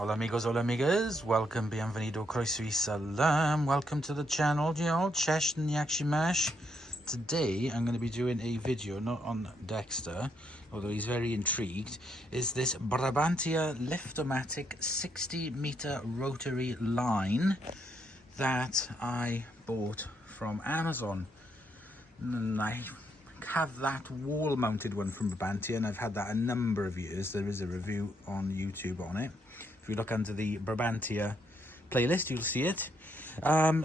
Hola amigos, hola amigas, welcome, bienvenido, croeso y salam, welcome to the channel, Chesh and Yakshimash. Today I'm going to be doing a video, not on Dexter, although he's very intrigued, is this Brabantia Lift-O-Matic 60m Rotary line that I bought from Amazon. And I have that wall mounted one from Brabantia, and I've had that a number of years. There is a review on YouTube on it. If you look under the Brabantia playlist, you'll see it.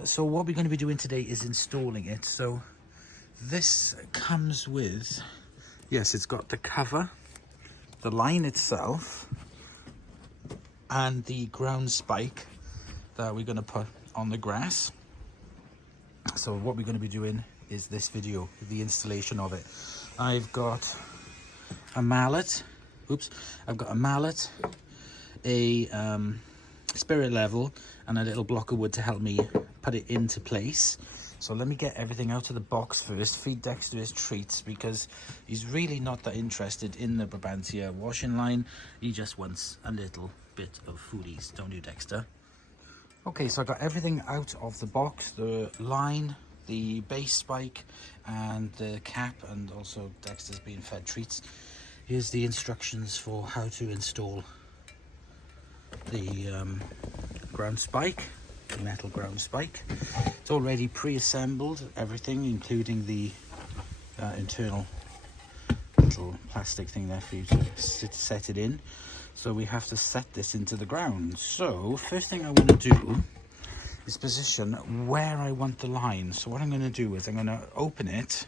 So what we're going to be doing today is installing it. So this comes with, yes, it's got the cover, the line itself, and the ground spike that we're going to put on the grass. So what we're going to be doing is this video, the installation of it. I've got a mallet, a spirit level, and a little block of wood to help me put it into place. So let me get everything out of the box first, feed Dexter his treats, because he's really not that interested in the Brabantia washing line. He just wants a little bit of foodies, don't you, Dexter? Okay, so I got everything out of the box, the line, the base spike, and the cap, and also Dexter's being fed treats. Here's the instructions for how to install the ground spike, the metal ground spike. It's already pre-assembled, everything, including the internal little plastic thing there for you to set it in. So we have to set this into the ground. So first thing I want to do is position where I want the line. So what I'm going to do is I'm going to open it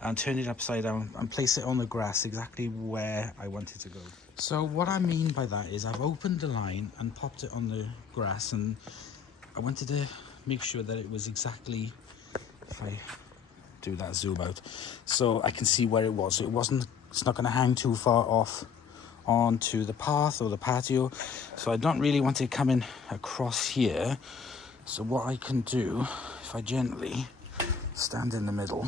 and turn it upside down and place it on the grass exactly where I want it to go. So what I mean by that is I've opened the line and popped it on the grass, and I wanted to make sure that it was exactly, if I do that zoom out, so I can see where it was. So it's not going to hang too far off onto the path or the patio. So I don't really want it coming across here. So what I can do, if I gently stand in the middle,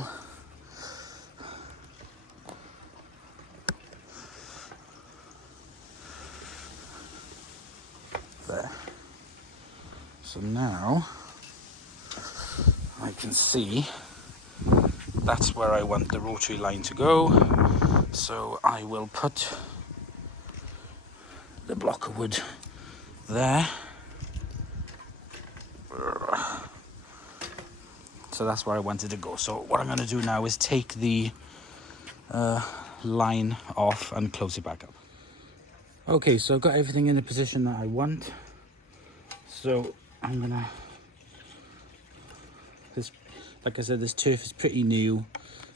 there. So now I can see that's where I want the rotary line to go. So I will put the block of wood there. So that's where I wanted to go. So what I'm going to do now is take the line off and close it back up. Okay, so I've got everything in the position that I want. So I'm gonna, like I said, this turf is pretty new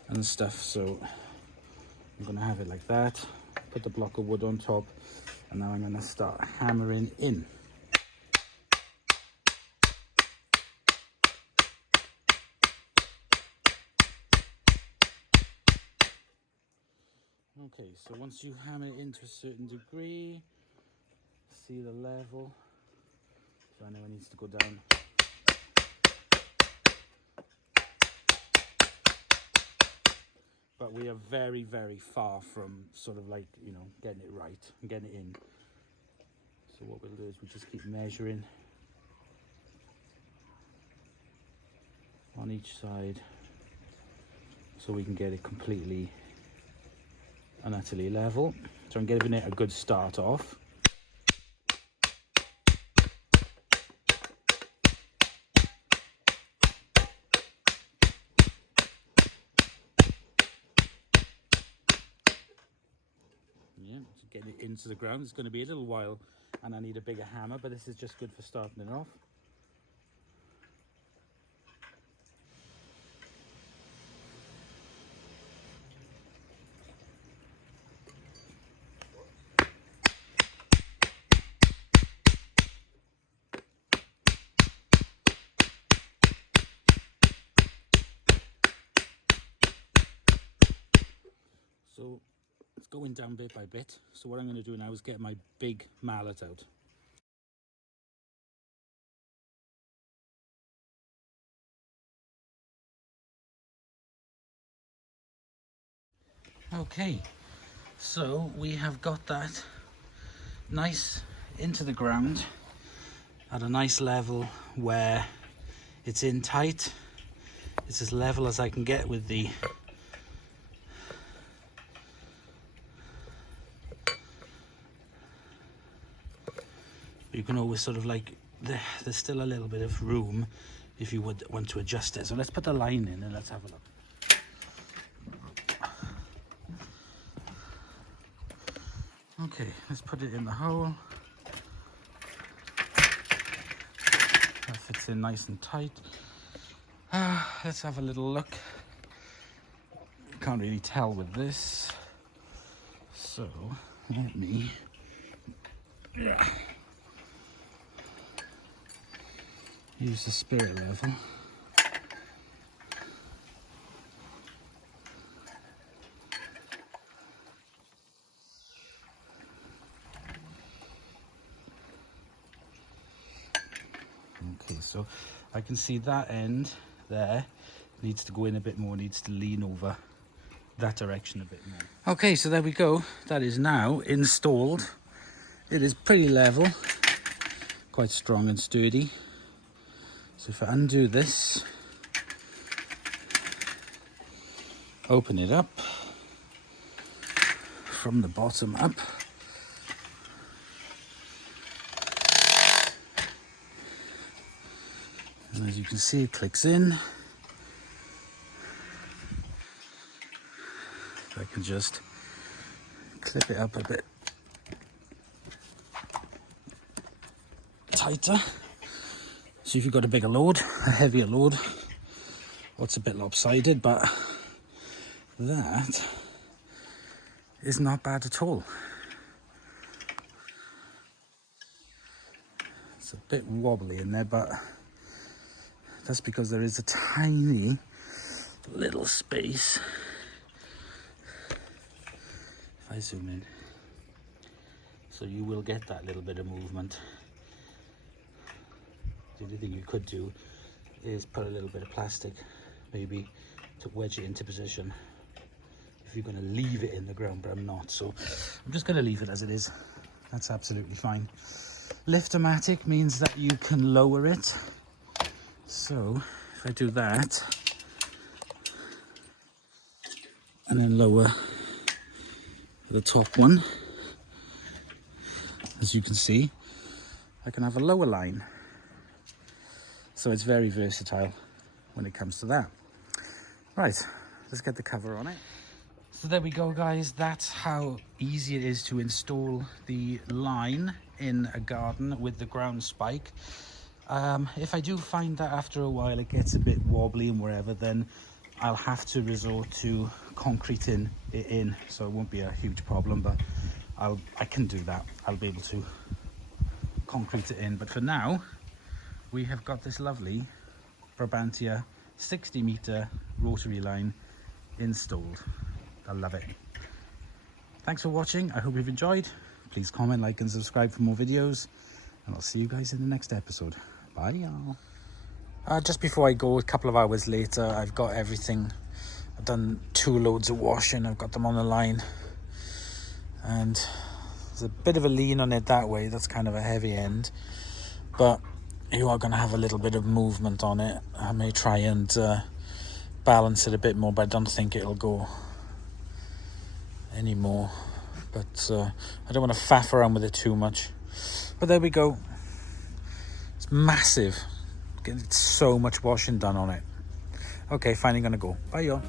and stuff, so I'm gonna have it like that, put the block of wood on top, and now I'm gonna start hammering in. Okay, so once you hammer it in to a certain degree, see the level, so I know it needs to go down. But we are very, very far from sort of like, you know, getting it right and getting it in. So what we'll do is we just keep measuring on each side so we can get it completely and utterly level. So I'm giving it a good start off. Yeah, so getting it into the ground. It's going to be a little while and I need a bigger hammer, but this is just good for starting it off. So it's going down bit by bit. So what I'm going to do now is get my big mallet out. Okay, so we have got that nice into the ground at a nice level where it's in tight. It's as level as I can get with the you can always sort of like, there's still a little bit of room if you would want to adjust it. So let's put the line in and let's have a look. Okay, let's put it in the hole. That fits in nice and tight. Let's have a little look. Can't really tell with this. So, let me... use the spirit level. Okay, so I can see that end there needs to go in a bit more, needs to lean over that direction a bit more. Okay, so there we go. That is now installed. It is pretty level, quite strong and sturdy. So if I undo this, open it up from the bottom up, and as you can see, it clicks in. I can just clip it up a bit tighter. So if you've got a bigger load, a heavier load, or it's a bit lopsided, but that is not bad at all. It's a bit wobbly in there, but that's because there is a tiny little space. If I zoom in, so you will get that little bit of movement. The only thing you could do is put a little bit of plastic, maybe, to wedge it into position if you're going to leave it in the ground, but I'm not, so I'm just going to leave it as it is. That's absolutely fine. Lift-O-Matic means that you can lower it. So if I do that and then lower the top one, as you can see, I can have a lower line. So it's very versatile when it comes to that. Right, let's get the cover on it. So there we go, guys. That's how easy it is to install the line in a garden with the ground spike. If I do find that after a while it gets a bit wobbly and wherever, then I'll have to resort to concreting it in. So it won't be a huge problem, but I can do that. I'll be able to concrete it in. But for now, we have got this lovely Brabantia 60m rotary line installed. I love it. Thanks for watching. I hope you've enjoyed. Please comment, like and subscribe for more videos, and I'll see you guys in the next episode. Bye y'all. Just before I go, a couple of hours later, I've got everything. I've done 2 loads of washing. I've got them on the line, and there's a bit of a lean on it that way. That's kind of a heavy end, but you are going to have a little bit of movement on it. I may try and balance it a bit more, but I don't think it'll go anymore. But I don't want to faff around with it too much. But there we go. It's massive. Getting so much washing done on it. Okay, finally gonna go. Bye y'all.